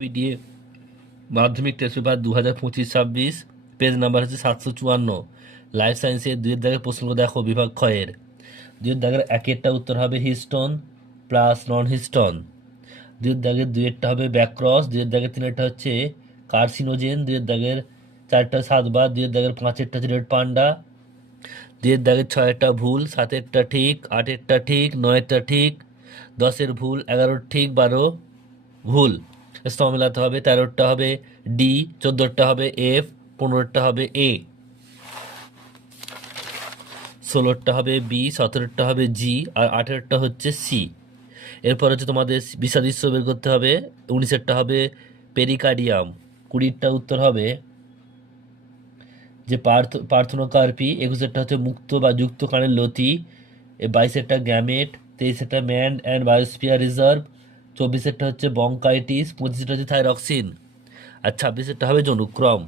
PDA মাধ্যমিক test paper 2025-26, page number হচ্ছে 754। Life সায়েন্সের দুইয়ের দাগের প্রশ্নগুলো দেখো, বিভাগ ক্ষয়ের। দুইয়ের দাগের একেরটা উত্তর হবে হিস্টোন প্লাস নন হিস্টোন। দুইয়ের দাগের দুইয়েরটা হবে ব্যাক্রস। দুইয়ের দাগের তিনেরটা হচ্ছে কার্সিনোজেন। দুইয়ের দাগের চারটা সাতবার। দুইয়ের দাগের পাঁচেরটা হচ্ছে রেড পান্ডা। দুইয়ের দাগের ছয়েরটা ভুল, সাতেরটা ঠিক, আটেরটা ঠিক, নয়েরটা ঠিক, 10-এর ভুল, 11-র ঠিক, 12 ভুল। স্তম্ভ মেলাতে হবে। 13-টা হবে ডি, 14-টা হবে এফ, 15-টা হবে এ, 16-টা হবে বি, 17-টা হবে জি, আর 18-টা হচ্ছে সি। এরপর হচ্ছে তোমাদের বিষাদৃশ্য বের করতে হবে। 19-এরটা হবে পেরিকার্ডিয়াম। 20-টা উত্তর হবে যে পার্থনোকার্পি। 21-এরটা হচ্ছে মুক্ত বা যুক্ত কানের লতি। 22-এরটা গ্যামেট। 23-এরটা ম্যান অ্যান্ড বায়োস্ফিয়ার রিজার্ভ। 24-এরটা হচ্ছে বঙ্কাইটিস। 25-এরটা হচ্ছে থাইরক্সিন। আর 26-এরটা হবে যৌনুক্রম।